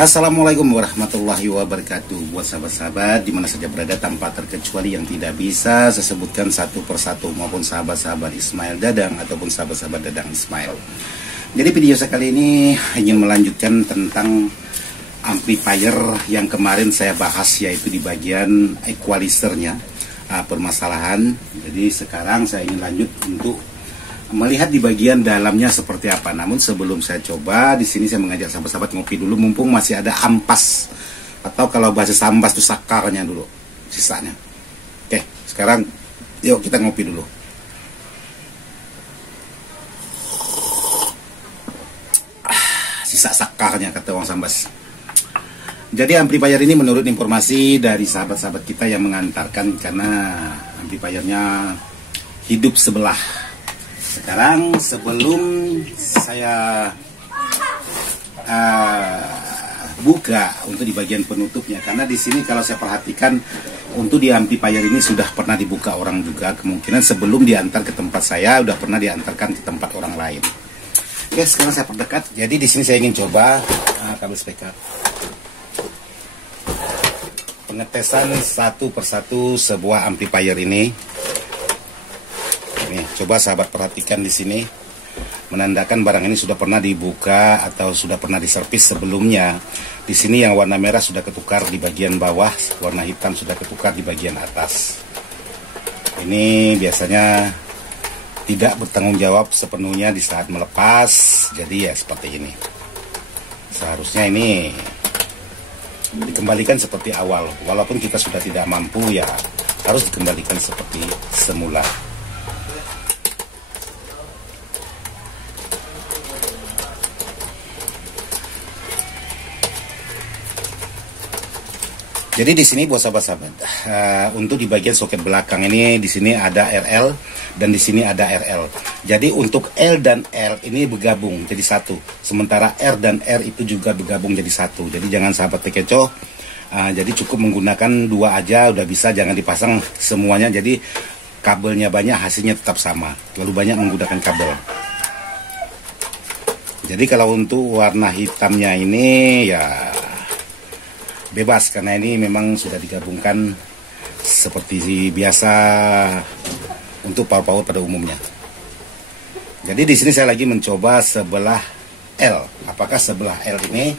Assalamualaikum warahmatullahi wabarakatuh. Buat sahabat-sahabat dimana saja berada tanpa terkecuali yang tidak bisa saya sebutkan satu persatu, maupun sahabat-sahabat Ismail Dadang ataupun sahabat-sahabat Dadang Ismail. Jadi video saya kali ini ingin melanjutkan tentang amplifier yang kemarin saya bahas, yaitu di bagian equalizernya permasalahan. Jadi sekarang saya ingin lanjut untuk melihat di bagian dalamnya seperti apa. Namun sebelum saya coba, di sini saya mengajak sahabat-sahabat ngopi dulu, mumpung masih ada ampas, atau kalau bahasa Sambas itu sakarnya dulu, sisanya. Oke, sekarang yuk kita ngopi dulu. Sisa sakarnya kata orang Sambas. Jadi amplifier ini menurut informasi dari sahabat-sahabat kita yang mengantarkan, karena amplifiernya hidup sebelah. Sekarang sebelum saya buka untuk di bagian penutupnya, karena di sini kalau saya perhatikan untuk di amplifier ini sudah pernah dibuka orang juga, kemungkinan sebelum diantar ke tempat saya sudah pernah diantarkan ke tempat orang lain. Oke, sekarang saya perdekat. Jadi di sini saya ingin coba kabel speaker. Pengetesan satu persatu sebuah amplifier ini. Nih, coba sahabat perhatikan di sini, menandakan barang ini sudah pernah dibuka atau sudah pernah diservis sebelumnya. Di sini yang warna merah sudah ketukar di bagian bawah, warna hitam sudah ketukar di bagian atas. Ini biasanya tidak bertanggung jawab sepenuhnya di saat melepas, jadi ya seperti ini. Seharusnya ini dikembalikan seperti awal, walaupun kita sudah tidak mampu ya harus dikembalikan seperti semula. Jadi di sini buat sahabat-sahabat, untuk di bagian soket belakang ini, di sini ada RL dan di sini ada RL. Jadi untuk L dan R ini bergabung jadi satu, sementara R dan R itu juga bergabung jadi satu. Jadi jangan sahabat terkecoh. Jadi cukup menggunakan dua aja udah bisa, jangan dipasang semuanya. Jadi kabelnya banyak, hasilnya tetap sama. Terlalu banyak menggunakan kabel. Jadi kalau untuk warna hitamnya ini ya bebas, karena ini memang sudah digabungkan seperti biasa untuk power pada umumnya. Jadi di sini saya lagi mencoba sebelah L, apakah sebelah L ini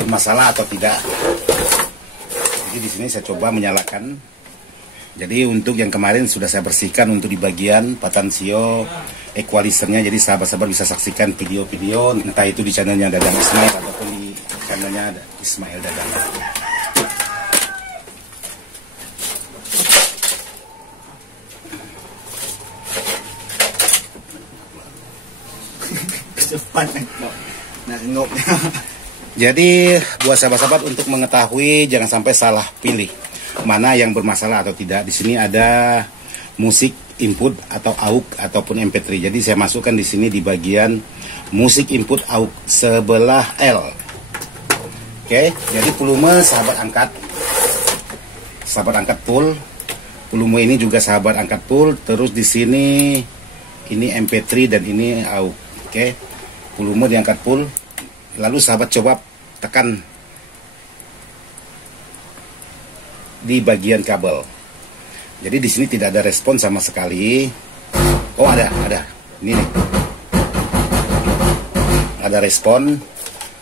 bermasalah atau tidak. Jadi di sini saya coba menyalakan. Jadi untuk yang kemarin sudah saya bersihkan untuk di bagian patansio equalizernya. Jadi sahabat-sahabat bisa saksikan video-video, entah itu di channelnya Dadang Ismail ataupun di channelnya Ismail Dadang. Jadi buat sahabat-sahabat untuk mengetahui, jangan sampai salah pilih mana yang bermasalah atau tidak. Di sini ada musik input atau AUX ataupun MP3. Jadi saya masukkan di sini di bagian musik input AUX sebelah L. Oke, jadi volume sahabat angkat full. Volume ini juga sahabat angkat full. Terus di sini ini MP3 dan ini AUX. Oke, volume diangkat full. Lalu sahabat coba tekan di bagian kabel. Jadi di sini tidak ada respon sama sekali. Oh ada. Ini nih. Ada respon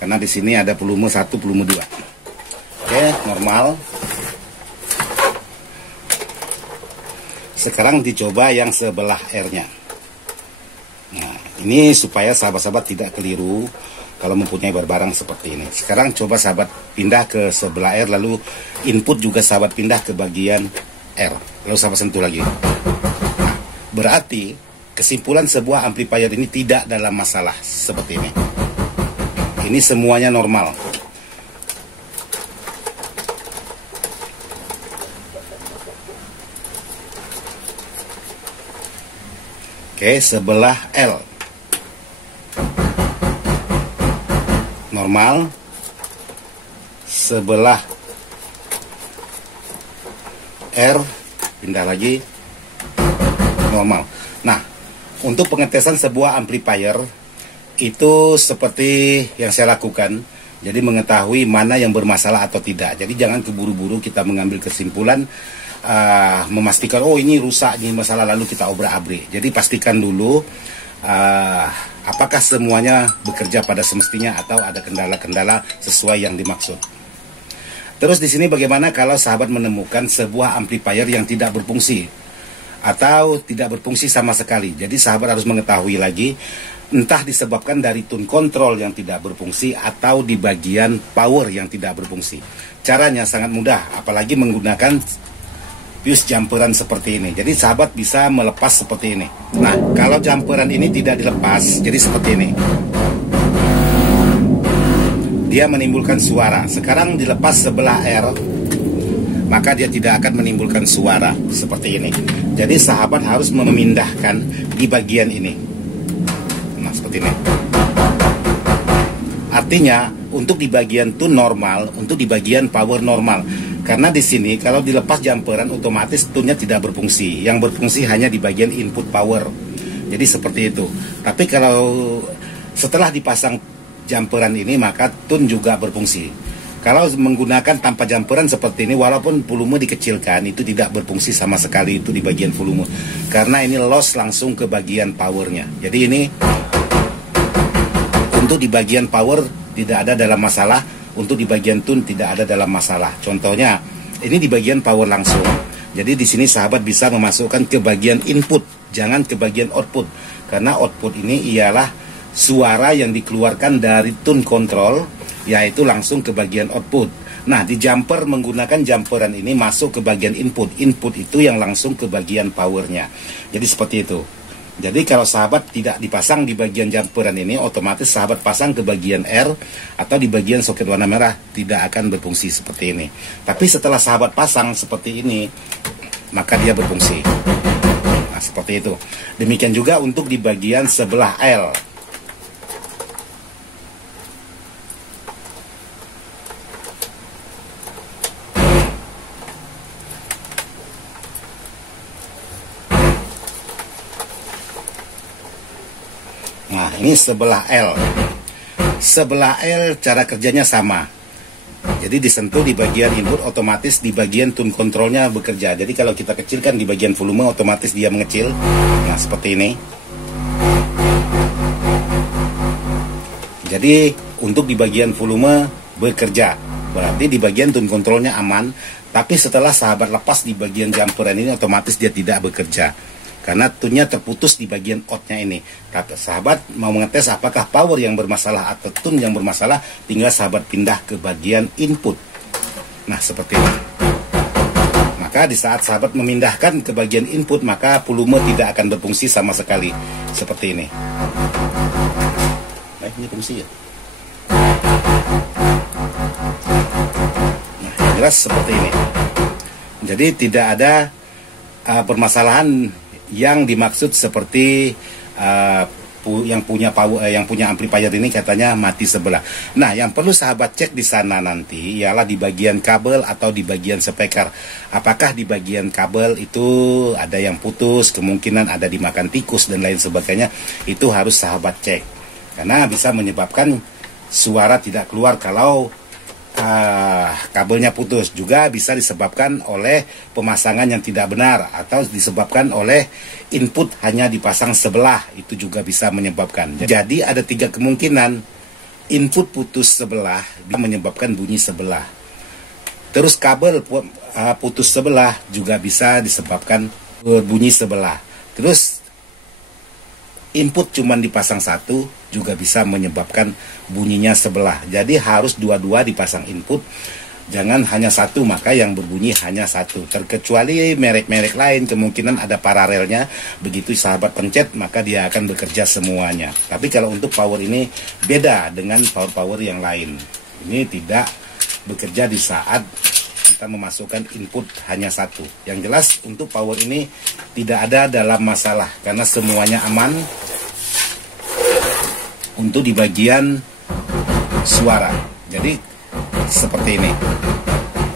karena di sini ada volume 1, volume 2. Oke, normal. Sekarang dicoba yang sebelah R-nya. Nah, ini supaya sahabat-sahabat tidak keliru kalau mempunyai barang seperti ini. Sekarang coba sahabat pindah ke sebelah R, lalu input juga sahabat pindah ke bagian R, lalu sahabat sentuh lagi. Nah, berarti kesimpulan sebuah amplifier ini tidak dalam masalah seperti ini. Ini semuanya normal. Oke, sebelah L normal, sebelah R pindah lagi normal. Nah, untuk pengetesan sebuah amplifier itu seperti yang saya lakukan. Jadi mengetahui mana yang bermasalah atau tidak. Jadi jangan keburu-buru kita mengambil kesimpulan, memastikan oh ini rusak, ini masalah, lalu kita obrak-abrik. Jadi pastikan dulu apakah semuanya bekerja pada semestinya atau ada kendala-kendala sesuai yang dimaksud. Terus di sini bagaimana kalau sahabat menemukan sebuah amplifier yang tidak berfungsi atau tidak berfungsi sama sekali. Jadi sahabat harus mengetahui lagi, entah disebabkan dari tune control yang tidak berfungsi atau di bagian power yang tidak berfungsi. Caranya sangat mudah, apalagi menggunakan fuse jumperan seperti ini. Jadi sahabat bisa melepas seperti ini. Nah, kalau jumperan ini tidak dilepas, jadi seperti ini. Dia menimbulkan suara. Sekarang dilepas sebelah R, maka dia tidak akan menimbulkan suara seperti ini. Jadi sahabat harus memindahkan di bagian ini. Nah, seperti ini. Artinya untuk di bagian tune normal, untuk di bagian power normal. Karena di sini kalau dilepas jumperan otomatis tune-nya tidak berfungsi. Yang berfungsi hanya di bagian input power. Jadi seperti itu. Tapi kalau setelah dipasang jumperan ini maka tune juga berfungsi. Kalau menggunakan tanpa jumperan seperti ini, walaupun volume dikecilkan, itu tidak berfungsi sama sekali itu di bagian volume. Karena ini loss langsung ke bagian powernya. Jadi ini untuk di bagian power tidak ada dalam masalah, untuk di bagian tune tidak ada dalam masalah. Contohnya, ini di bagian power langsung. Jadi di sini sahabat bisa memasukkan ke bagian input, jangan ke bagian output. Karena output ini ialah suara yang dikeluarkan dari tune control, yaitu langsung ke bagian output. Nah, di jumper menggunakan jumperan ini masuk ke bagian input. Input itu yang langsung ke bagian powernya. Jadi seperti itu. Jadi kalau sahabat tidak dipasang di bagian jumperan ini, otomatis sahabat pasang ke bagian R atau di bagian soket warna merah, tidak akan berfungsi seperti ini. Tapi setelah sahabat pasang seperti ini, maka dia berfungsi. Nah, seperti itu. Demikian juga untuk di bagian sebelah L. Nah, ini sebelah L. Sebelah L cara kerjanya sama. Jadi disentuh di bagian input, otomatis di bagian tune controlnya bekerja. Jadi kalau kita kecilkan di bagian volume, otomatis dia mengecil. Nah, seperti ini. Jadi untuk di bagian volume bekerja. Berarti di bagian tune controlnya aman. Tapi setelah sahabat lepas di bagian jumperan ini, otomatis dia tidak bekerja. Karena tune-nya terputus di bagian out-nya ini. Tapi sahabat mau mengetes apakah power yang bermasalah atau tune yang bermasalah, tinggal sahabat pindah ke bagian input. Nah, seperti ini. Maka di saat sahabat memindahkan ke bagian input, maka volume tidak akan berfungsi sama sekali. Seperti ini. Nah, ini fungsi ya. Nah, jelas seperti ini. Jadi tidak ada permasalahan yang dimaksud seperti yang punya amplifier ini katanya mati sebelah. Nah, yang perlu sahabat cek di sana nanti ialah di bagian kabel atau di bagian speaker. Apakah di bagian kabel itu ada yang putus, kemungkinan ada dimakan tikus dan lain sebagainya. Itu harus sahabat cek. Karena bisa menyebabkan suara tidak keluar kalau kabelnya putus. Juga bisa disebabkan oleh pemasangan yang tidak benar atau disebabkan oleh input hanya dipasang sebelah, itu juga bisa menyebabkan. Jadi ada 3 kemungkinan. Input putus sebelah bisa menyebabkan bunyi sebelah. Terus kabel putus sebelah juga bisa disebabkan bunyi sebelah. Terus input cuman dipasang satu juga bisa menyebabkan bunyinya sebelah. Jadi harus dua-dua dipasang input, jangan hanya satu, maka yang berbunyi hanya satu. Terkecuali merek-merek lain kemungkinan ada paralelnya, begitu sahabat pencet maka dia akan bekerja semuanya. Tapi kalau untuk power ini beda dengan power-power yang lain. Ini tidak bekerja di saat kita memasukkan input hanya satu. Yang jelas untuk power ini tidak ada dalam masalah karena semuanya aman. Untuk di bagian suara, jadi seperti ini,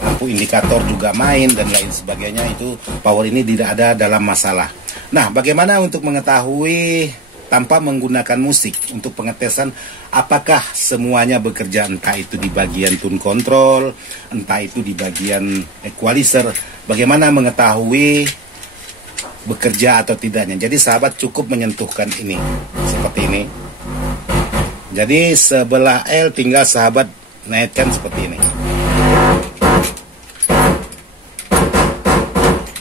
lampu indikator juga main dan lain sebagainya, itu power ini tidak ada dalam masalah. Nah, bagaimana untuk mengetahui tanpa menggunakan musik untuk pengetesan apakah semuanya bekerja, entah itu di bagian tune control, entah itu di bagian equalizer. Bagaimana mengetahui bekerja atau tidaknya? Jadi sahabat cukup menyentuhkan ini seperti ini. Jadi sebelah L tinggal sahabat naikkan seperti ini.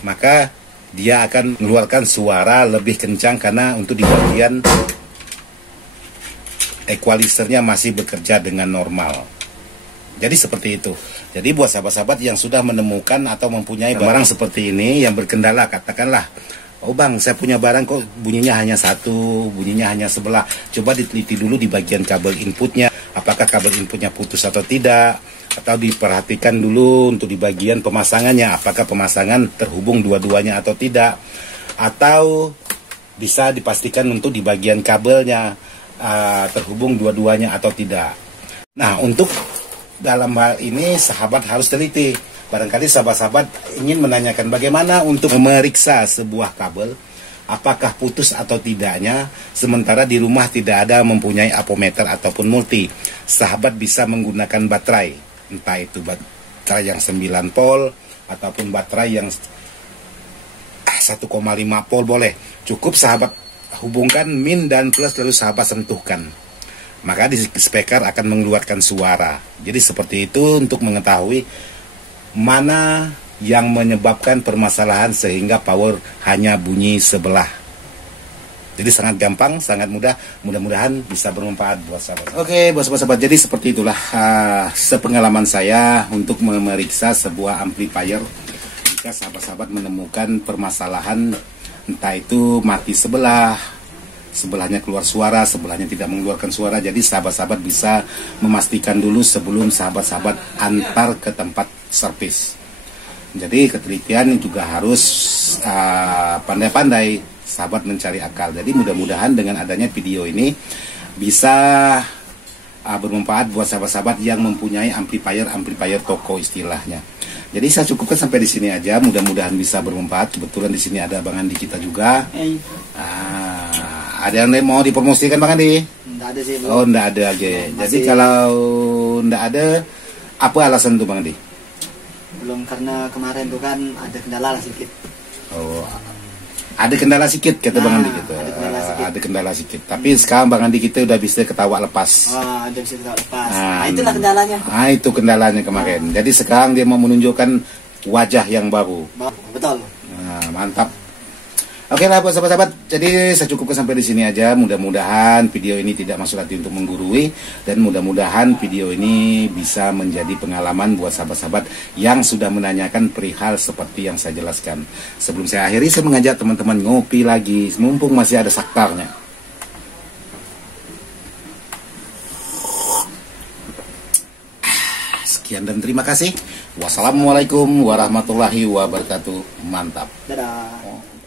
Maka dia akan mengeluarkan suara lebih kencang karena untuk di bagian equalizernya masih bekerja dengan normal. Jadi seperti itu. Jadi buat sahabat-sahabat yang sudah menemukan atau mempunyai barang seperti ini yang berkendala, katakanlah, oh bang, saya punya barang kok bunyinya hanya satu, bunyinya hanya sebelah. Coba diteliti dulu di bagian kabel inputnya, apakah kabel inputnya putus atau tidak. Atau diperhatikan dulu untuk di bagian pemasangannya, apakah pemasangan terhubung dua-duanya atau tidak. Atau bisa dipastikan untuk di bagian kabelnya terhubung dua-duanya atau tidak. Nah, untuk dalam hal ini sahabat harus teliti. Barangkali sahabat-sahabat ingin menanyakan bagaimana untuk memeriksa sebuah kabel, apakah putus atau tidaknya, sementara di rumah tidak ada mempunyai apometer ataupun multi. Sahabat bisa menggunakan baterai, entah itu baterai yang 9 volt ataupun baterai yang 1,5 volt boleh. Cukup sahabat hubungkan min dan plus lalu sahabat sentuhkan. Maka di speaker akan mengeluarkan suara. Jadi seperti itu untuk mengetahui mana yang menyebabkan permasalahan sehingga power hanya bunyi sebelah. Jadi sangat gampang, sangat mudah. Mudah-mudahan bisa bermanfaat buat sahabat. Oke, buat sahabat-sahabat. Jadi seperti itulah sepengalaman saya untuk memeriksa sebuah amplifier. Jika sahabat-sahabat menemukan permasalahan, entah itu mati sebelah, sebelahnya keluar suara, sebelahnya tidak mengeluarkan suara. Jadi sahabat-sahabat bisa memastikan dulu sebelum sahabat-sahabat antar ke tempat servis. Jadi ketelitian juga harus pandai-pandai sahabat mencari akal. Jadi mudah-mudahan dengan adanya video ini bisa bermanfaat buat sahabat-sahabat yang mempunyai amplifier toko istilahnya. Jadi saya cukupkan sampai di sini aja. Mudah-mudahan bisa bermanfaat. Kebetulan di sini ada Bang Andi kita juga. Ada yang mau dipromosikan Bang Andi? Nggak ada sih, Oh, nggak ada aja. Jadi kalau nggak ada, apa alasan tuh Bang Andi? Belum, karena kemarin tuh kan ada kendala lah sedikit. Oh, ada kendala sedikit kata Bang Andi gitu. Ada kendala sedikit. Tapi sekarang Bang Andi kita udah bisa ketawa lepas. Udah bisa ketawa lepas. Itulah kendalanya. Itu kendalanya kemarin. Jadi sekarang dia mau menunjukkan wajah yang baru. Betul. Mantap. Oke lah buat sahabat-sahabat, jadi saya cukupkan sampai di sini aja. Mudah-mudahan video ini tidak masuk hati untuk menggurui, dan mudah-mudahan video ini bisa menjadi pengalaman buat sahabat-sahabat yang sudah menanyakan perihal seperti yang saya jelaskan. Sebelum saya akhiri, saya mengajak teman-teman ngopi lagi, mumpung masih ada saktarnya. Sekian dan terima kasih. Wassalamualaikum warahmatullahi wabarakatuh. Mantap. Dadah.